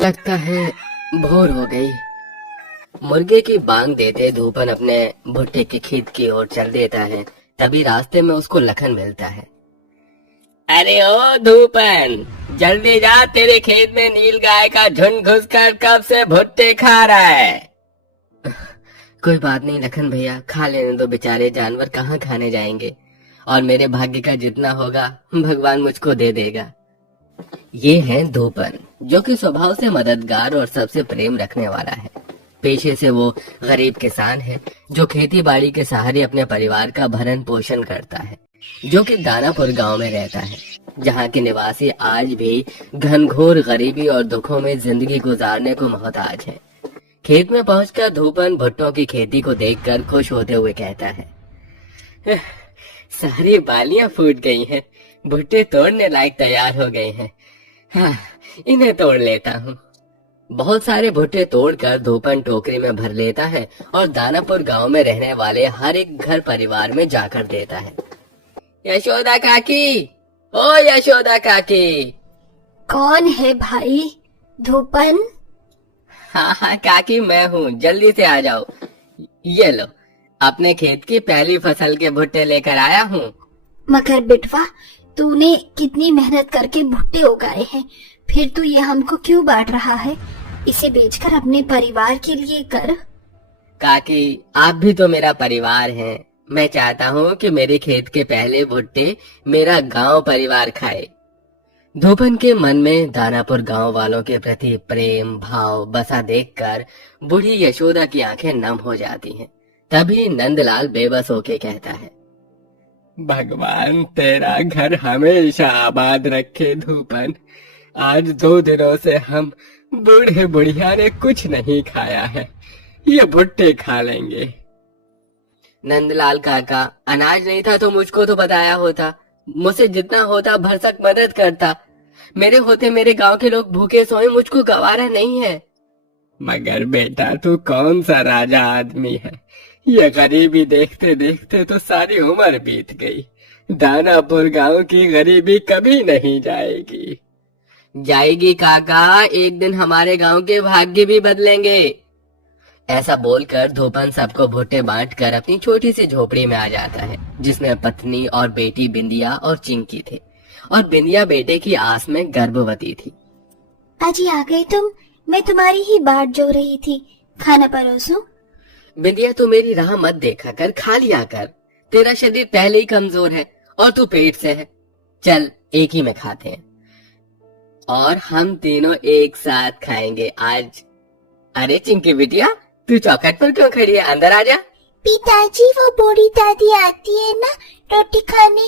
लगता है भोर हो गई। मुर्गे की बांग देते धूपन अपने भुट्टे के खेत की ओर चल देता है। तभी रास्ते में उसको लखन मिलता है। अरे ओ धूपन, जल्दी जा, तेरे खेत में नील गाय का झुंड घुसकर कब से भुट्टे खा रहा है। कोई बात नहीं लखन भैया, खा लेने दो, बेचारे जानवर कहाँ खाने जाएंगे, और मेरे भाग्य का जितना होगा भगवान मुझको दे देगा। ये है धूपन, जो कि स्वभाव से मददगार और सबसे प्रेम रखने वाला है। पेशे से वो गरीब किसान है, जो खेती बाड़ी के सहारे अपने परिवार का भरण पोषण करता है, जो कि दानापुर गांव में रहता है, जहां के निवासी आज भी घनघोर गरीबी और दुखों में जिंदगी गुजारने को मोहताज है। खेत में पहुंचकर धूपन भुट्टों की खेती को देखकर खुश होते हुए कहता है, सारी बालियां फूट गई हैं, भुट्टे तोड़ने लायक तैयार हो गए हैं। हाँ, इन्हें तोड़ लेता हूँ। बहुत सारे भुट्टे तोड़कर धूपन टोकरी में भर लेता है और दानापुर गांव में रहने वाले हर एक घर परिवार में जाकर देता है। यशोदा काकी, ओ यशोदा काकी। कौन है भाई? धूपन? हाँ हाँ काकी, मैं हूँ, जल्दी से आ जाओ। ये लो, अपने खेत की पहली फसल के भुट्टे लेकर आया हूँ। मगर बेटवा, तूने कितनी मेहनत करके भुट्टे उगाए हैं, फिर तू ये हमको क्यों बांट रहा है? इसे बेचकर अपने परिवार के लिए कर। काकी, आप भी तो मेरा परिवार हैं। मैं चाहता हूँ कि मेरे खेत के पहले भुट्टे मेरा गांव परिवार खाए। धूपन के मन में दानापुर गांव वालों के प्रति प्रेम भाव बसा देखकर बूढ़ी यशोदा की आंखें नम हो जाती हैं। तभी नंदलाल बेबस होके कहता है, भगवान तेरा घर हमेशा आबाद रखे धूपन। आज 2 दिनों से हम बूढ़े बुढ़िया ने कुछ नहीं खाया है, ये भुट्टे खा लेंगे। नंदलाल काका, अनाज नहीं था तो मुझको तो बताया होता, मुझसे जितना होता भरसक मदद करता। मेरे होते मेरे गांव के लोग भूखे सोए, मुझको गवारा नहीं है। मगर बेटा, तू कौन सा राजा आदमी है, ये गरीबी देखते देखते तो सारी उम्र बीत गई। दानापुर गांव की गरीबी कभी नहीं जाएगी। जाएगी काका, एक दिन हमारे गांव के भाग्य भी बदलेंगे। ऐसा बोलकर धूपन सबको भुट्टे बांटकर अपनी छोटी सी झोपड़ी में आ जाता है, जिसमें पत्नी और बेटी बिंदिया और चिंकी थे, और बिंदिया बेटे की आस में गर्भवती थी। अजी आ गई तुम? मैं तुम्हारी ही बाट जो रही थी, खाना परोसूं? बिंदिया, तू मेरी राह मत देखा कर, खा लिया कर। तेरा शरीर पहले ही कमजोर है और तू पेट से है। चल, एक ही में खाते हैं, और हम तीनों एक साथ खाएंगे आज। अरे चिंकी बिटिया, तू चौखट पर क्यों खड़ी है, अंदर आ जा। पिताजी, वो बूढ़ी दादी आती है ना रोटी खाने,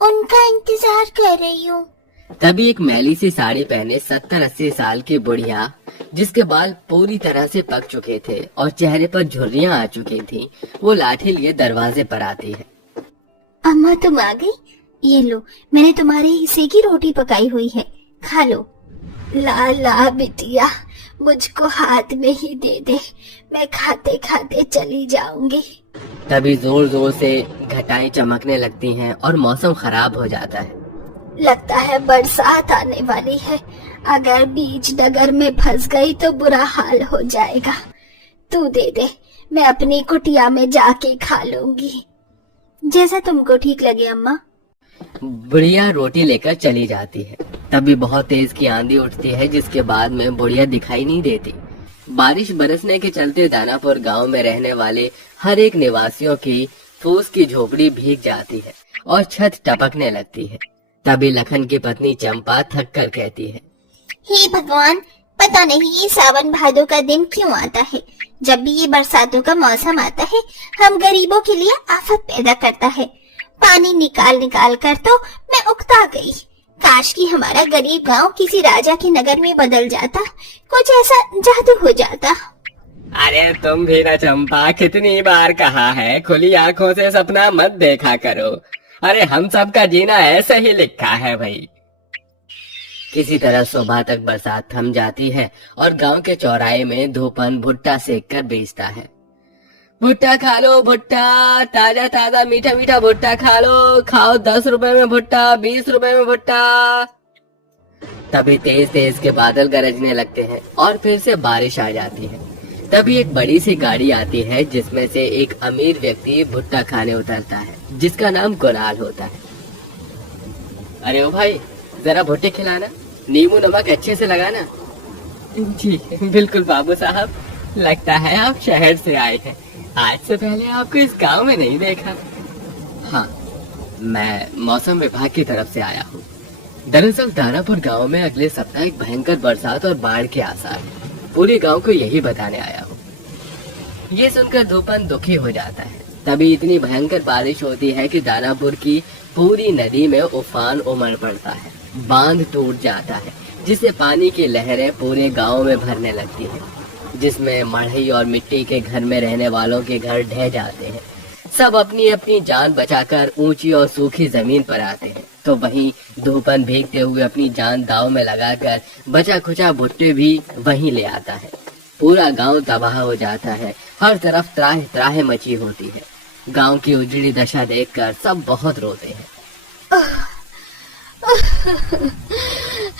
उनका इंतजार कर रही हूँ। तभी एक मैली सी साड़ी पहने 70-80 साल की बुढ़िया, जिसके बाल पूरी तरह से पक चुके थे और चेहरे पर झुर्रियां आ चुकी थीं, वो लाठी लिए दरवाजे पर आती है। अम्मा तुम आ गई? ये लो, मैंने तुम्हारे हिस्से की रोटी पकाई हुई है, खा लो। ला ला बिटिया, मुझको हाथ में ही दे दे, मैं खाते खाते चली जाऊंगी। तभी जोर जोर से घटाएं चमकने लगती हैं और मौसम खराब हो जाता है। लगता है बरसात आने वाली है, अगर बीच डगर में फंस गई तो बुरा हाल हो जाएगा। तू दे दे, मैं अपनी कुटिया में जाके खा लूंगी। जैसा तुमको ठीक लगे अम्मा। बुढ़िया रोटी लेकर चली जाती है। तभी बहुत तेज की आंधी उठती है, जिसके बाद में बुढ़िया दिखाई नहीं देती। बारिश बरसने के चलते दानापुर गांव में रहने वाले हर एक निवासियों की फूस की झोपड़ी भीग जाती है और छत टपकने लगती है। तभी लखन की पत्नी चंपा थक कर कहती है, हे भगवान, पता नहीं ये सावन भादों का दिन क्यों आता है। जब भी ये बरसातों का मौसम आता है, हम गरीबों के लिए आफत पैदा करता है। पानी निकाल निकाल कर तो मैं उकता गई। काश कि हमारा गरीब गांव किसी राजा के नगर में बदल जाता, कुछ ऐसा जादू हो जाता। अरे तुम भी ना चंपा, कितनी बार कहा है खुली आंखों से सपना मत देखा करो। अरे हम सब का जीना ऐसे ही लिखा है भाई। किसी तरह सुबह तक बरसात थम जाती है और गांव के चौराहे में धूपन भुट्टा सेक कर बेचता है। भुट्टा खा लो भुट्टा, ताजा ताजा मीठा मीठा भुट्टा खा लो, खाओ 10 रुपए में भुट्टा, 20 रुपए में भुट्टा। तभी तेज तेज के बादल गरजने लगते हैं और फिर से बारिश आ जाती है। तभी एक बड़ी सी गाड़ी आती है जिसमें से एक अमीर व्यक्ति भुट्टा खाने उतरता है, जिसका नाम कुणाल होता है। अरे ओ भाई, जरा भुट्टे खिलाना, नींबू नमक अच्छे से लगाना। जी बिल्कुल बाबू साहब, लगता है आप शहर से आए हैं। आज से पहले आपको इस गांव में नहीं देखा। हाँ, मैं मौसम विभाग की तरफ से आया हूँ। दरअसल दानापुर गांव में अगले सप्ताह एक भयंकर बरसात और बाढ़ के आसार हैं। पूरे गांव को यही बताने आया हूँ। ये सुनकर धूपन दुखी हो जाता है। तभी इतनी भयंकर बारिश होती है कि दानापुर की पूरी नदी में उफान उमड़ पड़ता है। बांध टूट जाता है, जिससे पानी की लहरें पूरे गांव में भरने लगती है, जिसमें मढ़ई और मिट्टी के घर में रहने वालों के घर ढह जाते हैं। सब अपनी अपनी जान बचाकर ऊंची और सूखी जमीन पर आते हैं। तो वहीं धूपन भीगते हुए अपनी जान दांव में लगाकर बचा खुचा भुट्टे भी वहीं ले आता है। पूरा गांव तबाह हो जाता है। हर तरफ त्राह त्राह मची होती है। गांव की उजड़ी दशा देखकर सब बहुत रोते हैं।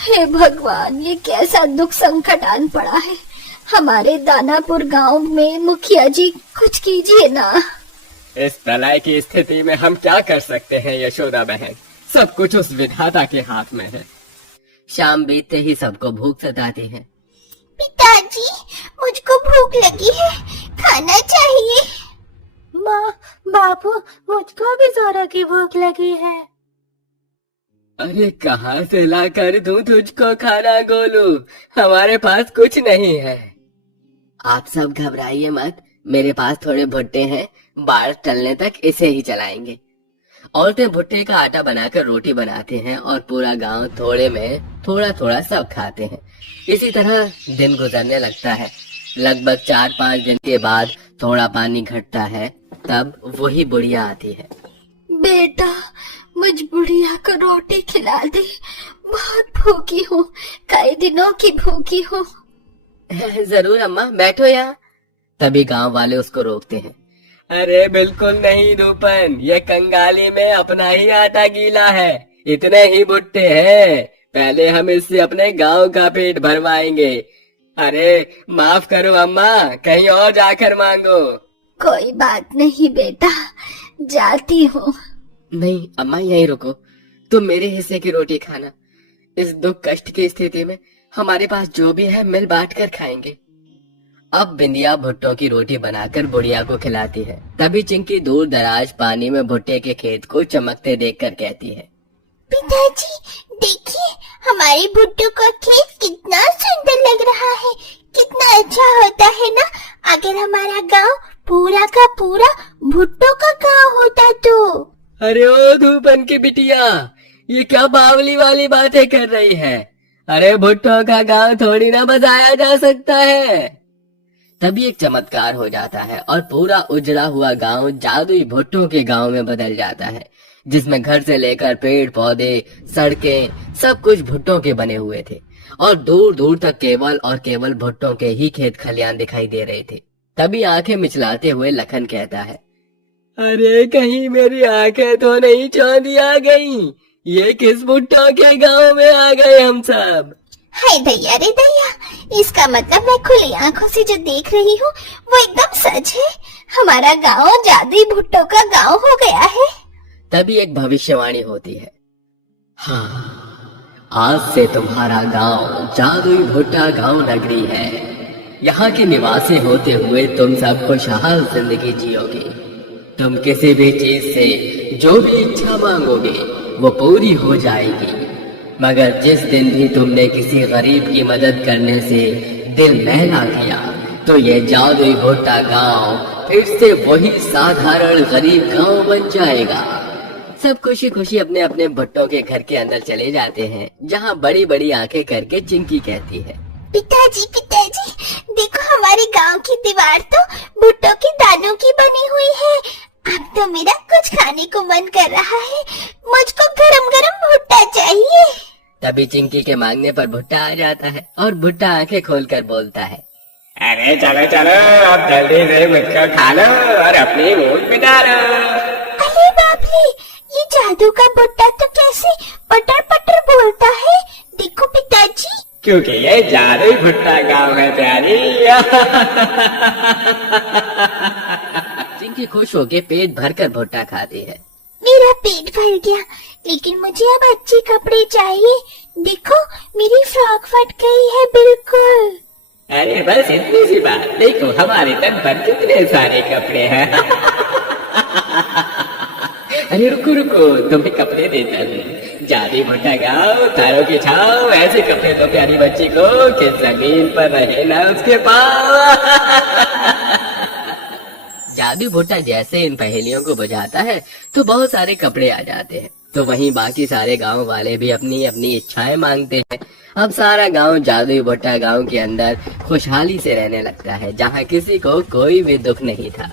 हे भगवान, ये कैसा दुख संकट आन पड़ा है हमारे दानापुर गांव में। मुखिया जी कुछ कीजिए ना। इस प्रलय की स्थिति में हम क्या कर सकते हैं यशोदा बहन, सब कुछ उस विधाता के हाथ में है। शाम बीतते ही सबको भूख सताती है। पिताजी, मुझको भूख लगी है, खाना चाहिए। माँ, बाबू, मुझको भी जोरों की भूख लगी है। अरे कहाँ से ला कर दूं तुझको खाना गोलू, हमारे पास कुछ नहीं है। आप सब घबराइए मत, मेरे पास थोड़े भुट्टे हैं, बाढ़ टलने तक इसे ही चलाएंगे। औरतें भुट्टे का आटा बनाकर रोटी बनाते हैं और पूरा गांव थोड़े में थोड़ा थोड़ा सब खाते हैं। इसी तरह दिन गुजरने लगता है। लगभग 4-5 दिन के बाद थोड़ा पानी घटता है। तब वही बुढ़िया आती है। बेटा, मुझ बुढ़िया को रोटी खिला दे, बहुत भूखी हूँ, कई दिनों की भूखी हूँ। जरूर अम्मा, बैठो यहाँ। तभी गांव वाले उसको रोकते हैं। अरे बिल्कुल नहीं धूपन, ये कंगाली में अपना ही आटा गीला है, इतने ही भुट्टे हैं, पहले हम इससे अपने गांव का पेट भरवाएंगे। अरे माफ करो अम्मा, कहीं और जाकर मांगो। कोई बात नहीं बेटा, जाती हूँ। नहीं अम्मा, यहीं रुको, तुम मेरे हिस्से की रोटी खाना। इस दुख कष्ट की स्थिति में हमारे पास जो भी है मिल बांट कर खाएंगे। अब बिंदिया भुट्टों की रोटी बनाकर बुढ़िया को खिलाती है। तभी चिंकी दूर दराज पानी में भुट्टे के खेत को चमकते देखकर कहती है। पिताजी देखिए, हमारे भुट्टो का खेत कितना सुंदर लग रहा है, कितना अच्छा होता है ना अगर हमारा गांव पूरा का पूरा भुट्टो का गांव होता तो। अरे ओ धूपन की बिटिया, ये क्या बावली वाली बातें कर रही है। अरे भुट्टो का गांव थोड़ी ना बसाया जा सकता है। तभी एक चमत्कार हो जाता है और पूरा उजड़ा हुआ गांव जादुई भुट्टो के गांव में बदल जाता है, जिसमें घर से लेकर पेड़ पौधे सड़कें सब कुछ भुट्टो के बने हुए थे और दूर दूर तक केवल और केवल भुट्टो के ही खेत खलियान दिखाई दे रहे थे। तभी आंखें मिचलाते हुए लखन कहता है। अरे कहीं मेरी आंखें तो नहीं चौंधी आ गई, ये किस भुट्टो के गांव में आ गए हम सब। हाय दैया रे दैया, इसका मतलब मैं खुली आंखों से जो देख रही हूँ वो एकदम सच है। हमारा गांव जादुई भुट्टो का गांव हो गया है। तभी एक भविष्यवाणी होती है। हाँ, आज से तुम्हारा गांव जादुई भुट्टा गांव नगरी है। यहाँ के निवासी होते हुए तुम सब खुशहाल जिंदगी जियोगे। तुम किसी भी चीज से जो भी इच्छा मांगोगे वो पूरी हो जाएगी। मगर जिस दिन भी तुमने किसी गरीब की मदद करने से दिल मैला किया तो ये जादुई भुट्टा गांव फिर से वही साधारण गरीब गांव बन जाएगा। सब खुशी खुशी अपने अपने भुट्टों के घर के अंदर चले जाते हैं, जहाँ बड़ी बड़ी आंखें करके चिंकी कहती है। पिताजी पिताजी, देखो हमारे गांव की दीवार तो भुट्टो के दानों की बनी हुई है। अब तो मेरा कुछ खाने को मन कर रहा है, मुझको गरम गरम भुट्टा चाहिए। तभी चिंकी के मांगने पर भुट्टा आ जाता है और भुट्टा आंखें खोलकर बोलता है। अरे चलो चलो, अब जल्दी से मुझको खा लो और अपनी भूख मिटा लो। अरे बाप रे, ये जादू का भुट्टा तो कैसे पटर पटर बोलता है। देखो पिताजी, क्योंकि ये जादुई भुट्टा गांव है प्यारी। चिंकी खुश होके पेट भरकर भुट्टा खाती है। मेरा पेट भर गया, लेकिन मुझे अब अच्छे कपड़े चाहिए। देखो मेरी फ्रॉक फट गई है बिल्कुल। अरे बस इतनी सी बात, देखो हमारे तन पर कितने सारे कपड़े हैं। अरे रुको रुको, तुम्हें कपड़े देता हूँ। जादुई भुट्टा गाओ, तारों की छाओ, ऐसे कपड़े दो प्यारी बच्ची को कि जमीन पर रहे ना उसके पाँव। जादू भुट्टा जैसे इन पहेलियों को बुझाता है तो बहुत सारे कपड़े आ जाते हैं। तो वहीं बाकी सारे गांव वाले भी अपनी अपनी इच्छाएं मांगते हैं। अब सारा गांव जादुई भुट्टा गांव के अंदर खुशहाली से रहने लगता है, जहां किसी को कोई भी दुख नहीं था।